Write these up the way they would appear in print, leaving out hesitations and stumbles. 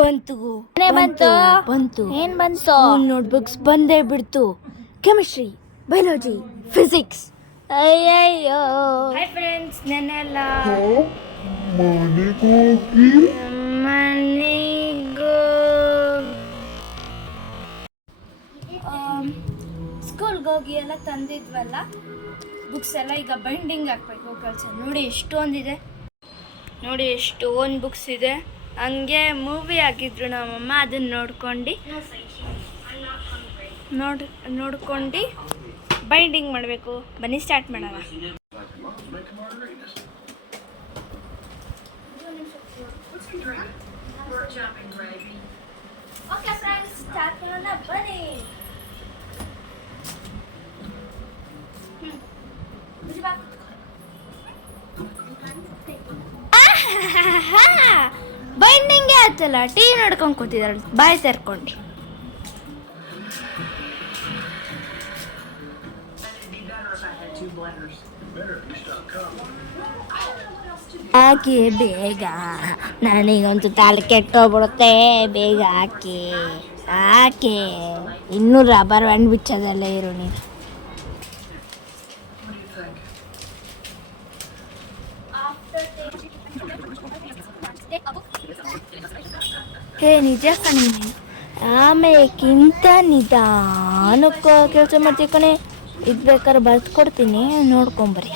ಬಂತು ಬಂತು ಬಂತು ಏನ್ ಬಂತು? ನೋಟ್ಬುಕ್ಸ್ ಬಂದೇ ಬಿಡ್ತು. Chemistry, biology, physics. ಅಯ್ಯಯ್ಯೋ. ಹಾಯ್ ಫ್ರೆಂಡ್ಸ್, ನೆನ್ನೆಲ್ಲ ಸ್ಕೂಲ್ಗೆ ಹೋಗಿ ಎಲ್ಲ ತಂದಿದ್ವಲ್ಲ ಬುಕ್ಸ್ ಎಲ್ಲ ಈಗ ಬೈಂಡಿಂಗ್ ಹಾಕ್ಬೇಕು ಕೆಲಸ. ನೋಡಿ ಎಷ್ಟೊಂದಿದೆ, ನೋಡಿ ಎಷ್ಟೊಂದು ಬುಕ್ಸ್ ಇದೆ. ಹಂಗೆ ಮೂವಿ ಹಾಕಿದ್ರು ನಮ್ಮಮ್ಮ, ಅದನ್ನ ನೋಡ್ಕೊಂಡು ಬೈಂಡಿಂಗ್ ಮಾಡಬೇಕು. ಬನ್ನಿ ಸ್ಟಾರ್ಟ್ ಮಾಡೋಣ. ಓಕೆ ಫ್ರೆಂಡ್ಸ್, ಸ್ಟಾರ್ಟ್ ಮಾಡೋಣ ಬನ್ನಿ. ಬೈಂಡಿಂಗೇ ಆಯ್ತಲ್ಲ, ಟಿವಿ ನೋಡ್ಕೊಂಡು ಕೂತಿದಾರೆ ಬಾಯಿ ತೆರ್ಕೊಂಡು. ಹಾಕಿ ಬೇಗ, ನನಗಂತೂ ತಲೆ ಕೆಟ್ಟೋಗ್ಬಿಡುತ್ತೆ. ಬೇಗ ಹಾಕಿ ಇನ್ನೂ ರಬ್ಬರ್ ಬ್ಯಾಂಡ್ ಬಿಚ್ಚೋದಲ್ಲೇ ಇರು ನೀನು. ಹೇ ನಿಜ ಕಣೆ, ಆಮೇಲೆಕ್ಕಿಂತ ನಿಧಾನಕ್ಕೆ ಕೆಲಸ ಮಾಡ್ತೀವಿ ಕಣೆ. ಇದು ಬೇಕಾದ್ರೆ ಬರ್ದು ಕೊಡ್ತೀನಿ, ನೋಡ್ಕೊಂಬರಿ.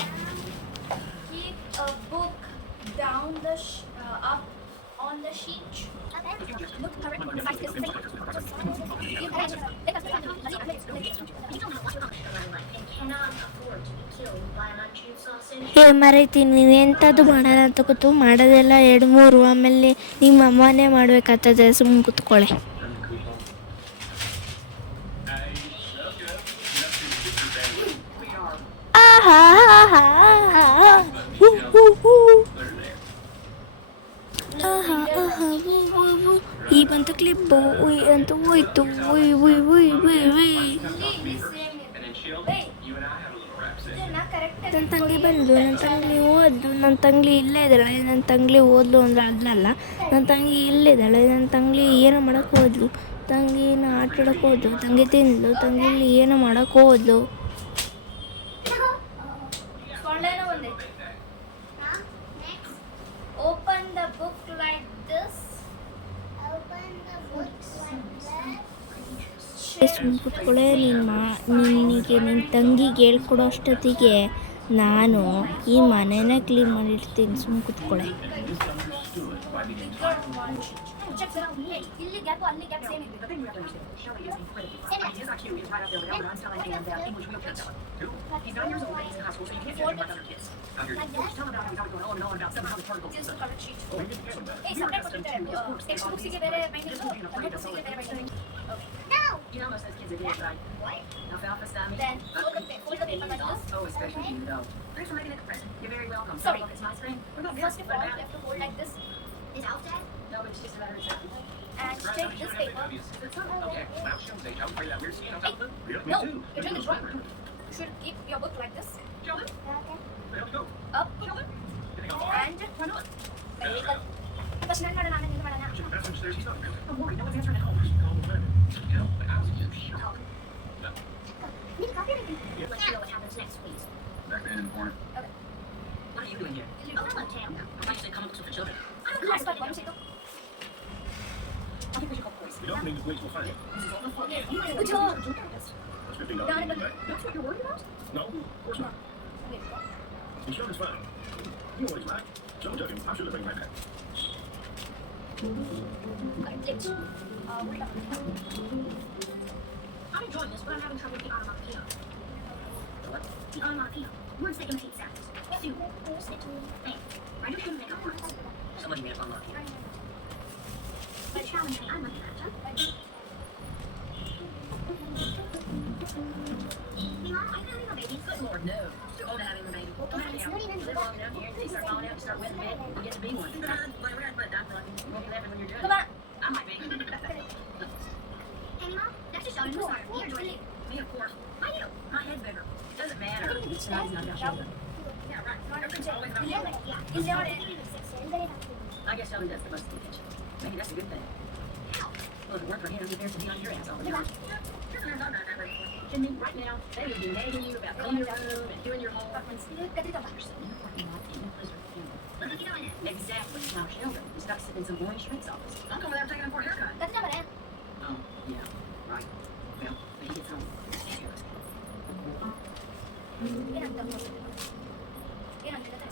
ಹೇ ಮರೈತಿ, ನೀವೆಂಥದ್ದು ಮಾಡೋಣ ಅಂತ ಕೂತು ಮಾಡೋದೆಲ್ಲ 2-3, ಆಮೇಲೆ ನಿಮ್ಮ ಅಮ್ಮನೇ ಮಾಡ್ಬೇಕಾಗ್ತದೆ. ಸುಮ್ಮನೆ ಕೂತ್ಕೊಳ್ಳಿ. ಈ ಬಂತು ಕ್ಲಿಪ್ಪು, ಉಯ್ ಅಂತ ಹೋಯ್ತು. ನನ್ನ ತಂಗಿ ಬಂದು, ನನ್ನ ತಂಗಿ ಓದ್ಲು, ನನ್ನ ತಂಗಿ ಇಲ್ಲೇ ಇದ್ದಾಳೆ. ನನ್ನ ತಂಗಿ ಓದ್ಲು ಅಂದ್ರೆ ಅಲ್ಲಲ್ಲ, ನನ್ನ ತಂಗಿ ಇಲ್ಲಿದ್ದಾಳೆ. ನನ್ನ ತಂಗಿ ಏನೋ ಮಾಡೋಕ್ಕೆ ಹೋದ್ಲು, ತಂಗಿ ಏನೋ ಆಟ ಆಡೋಕ್ಕೆ ಹೋದ್ಲು, ತಂಗಿ ತಿಂದ್ಲು, ತಂಗಿ ಏನೋ ಮಾಡೋಕ್ಕೆ ಹೋದ್ಲು. Open the book like this. ಸುಮ್ಮನೆ ಕುತ್ಕೊಳ್ಳೆ. ನಿನಗೆ ನಿನ್ನ ತಂಗಿಗೆ ಹೇಳ್ಕೊಡೋ ಅಷ್ಟೊತ್ತಿಗೆ ನಾನು ಈ ಮನೆನ ಕ್ಲೀನ್ ಮಾಡಿರ್ತೀನಿ. ಸುಮ್ಮನೆ ಕುತ್ಕೊಳ್ಳೆ. You know, most of those kids are dead, right? What? Alfalfa, Sammy? Then, fold the paper like this. Oh, especially you, though. Thanks for making it a present. You're very welcome. Sorry. Look, it's my screen. We're going First of all, you have to hold like this. Is out there? No, but it's just a matter of time. And take this paper. Okay, well, Tuesday, don't play that weird scene on top of it. Yeah, No, you're doing it wrong. You should keep your book like this. Sheldon, where we go? Up. And very good. Because none ಮಾಡೋಣ, ಆಮೇಲೆ ಮಾಡೋಣ. That's upstairs. He's not really. Don't worry, no one's answering the phone. Just call the friend. You know, but I was a kid. Shut up. No. Need coffee or anything? Let's know what happens next, please. Back then in the corner. What are you doing here? Oh, I'm on town. I'm trying to say comic books for children. I'm a Last comic one, book. sige. I think we should call the police. We don't think the police will find it. This is all the fault. Good job. It's $15. Back. That's what you're worried about? No, of course not. And Sheldon's fine. You know what he's like. Sheldon took him. I'm sure they'll bring him right back. I'm enjoying this, but I'm having trouble with the onomatopoeia. The what? The onomatopoeia. Words that imitate sounds. Sue. Sit. Think. I just shouldn't make up words. Somebody made up onomatopoeia. But challenge me. I'm looking at you. Meanwhile, I can't leave a baby. Good Lord, no. Too old to have him a baby. Come on now. You live long enough here, you start falling out, you start wetting bed, you get to be one. Well, we're gonna put that one. You won't be laughing when you're doing it. I might be. Hey, Mom, that's just Sheldon. Who's me or Jordan? Me, of course. I do. My head's bigger. Doesn't matter. Tonight's not about Sheldon. Yeah, right. Everything's always about Sheldon. Yeah. I guess Sheldon does the most of the attention. Maybe that's a good thing. Well, if it weren't for him, you'd be on your ass all the time. Doesn't have that very Jimmy, right now, they would be nagging you about cleaning your room and doing your home. Ganito ba? Exactly. Now, Sheldon is stuck sitting in some boring shrink's office. I'm going there taking him for a haircut. Ganito ba rin? Oh, yeah. Right. Well, when he gets home, Ginagdag mo. Ginagdag mo.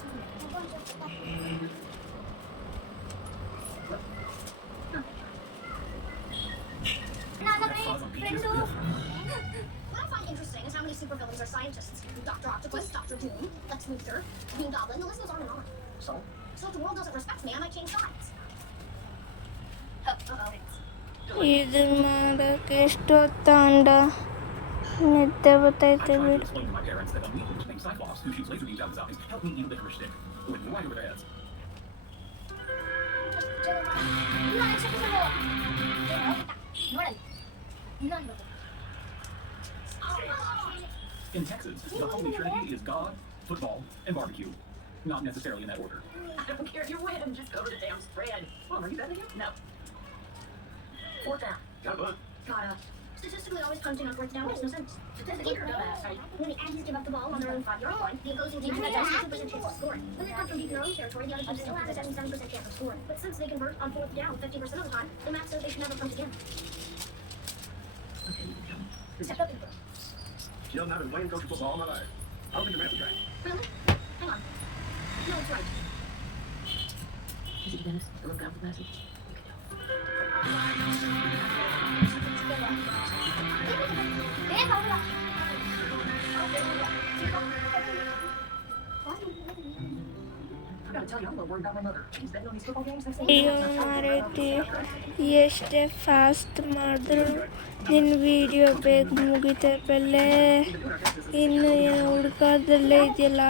What I find interesting is how many supervillains are scientists. Dr. Octopus, Dr. Doom, Lex Luthor, Green Goblin, the list goes on and on. So? So if the world doesn't respect me, I might change sides. ಇದು ಮಾಡೋಕ್ಕೆ ಎಷ್ಟೊತ್ತ ಅಂಡ ನಿದ್ದೆ ಬರ್ತೈತೆ I tried to ಬಿಡು. explain to my parents that a mutant named Cyclops who shoots laser beams out his eyes helped me eat a licorice stick. It went right over their heads. In Texas, the Holy Trinity is God, football, and barbecue. Not necessarily in that order. I don't care if you win, just go to the damn spread. Mom, are you betting him? No. Fourth down. Got a butt. Gotta. Statistically, always punting on fourth down makes no sense. Statistically, you're dumbass. When the Aggies give up the ball on their own 5-yard line, the opposing team has a 72% chance of scoring. When they come from deep in their own territory, the other team still has a 77% chance of scoring. But since they convert on fourth down 50% of the time, the math says they should never punt again. Step up and go. Sheldon, I've been playing coach football all my life. I don't think your math is right. Really? Hang on. No, it's right. Is it Dennis? The little guy with the glasses? I gotta tell you, I'm a little worried about my mother. She's betting on these football games next ಅಯ್ಯೋ ಮಾರೈತಿ ಎಷ್ಟೇ fast ಮಾಡಿದ್ರು ನಿನ್ನ video ಬೇಗ ಮುಗಿತೆ ಬೆಲೆ ಇನ್ನು ಏನು ಹುಡ್ಕೋದ್ರಲ್ಲೇ ಇದೆಯಲ್ಲ.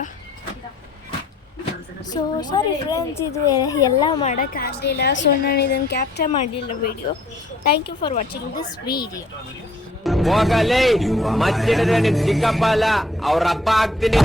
ಸೊ ಸಾರಿ ಫ್ರೆಂಡ್ಸ್, ಇದು ಎಲ್ಲ ಮಾಡೋಕ್ಕಾಗಲಿಲ್ಲ. ಸೊ ನಾನು ಇದನ್ನು ಕ್ಯಾಪ್ಚರ್ ಮಾಡಲಿಲ್ಲ video. Thank you for watching this video. ಹೋಗಲೇ ಮತ್ತಿಡಿದ್ರೆ ನಿಮ್ ಚಿಕ್ಕಪ್ಪ ಅಲ್ಲ ಅವ್ರ ಅಪ್ಪ ಆಗ್ತೀನಿ.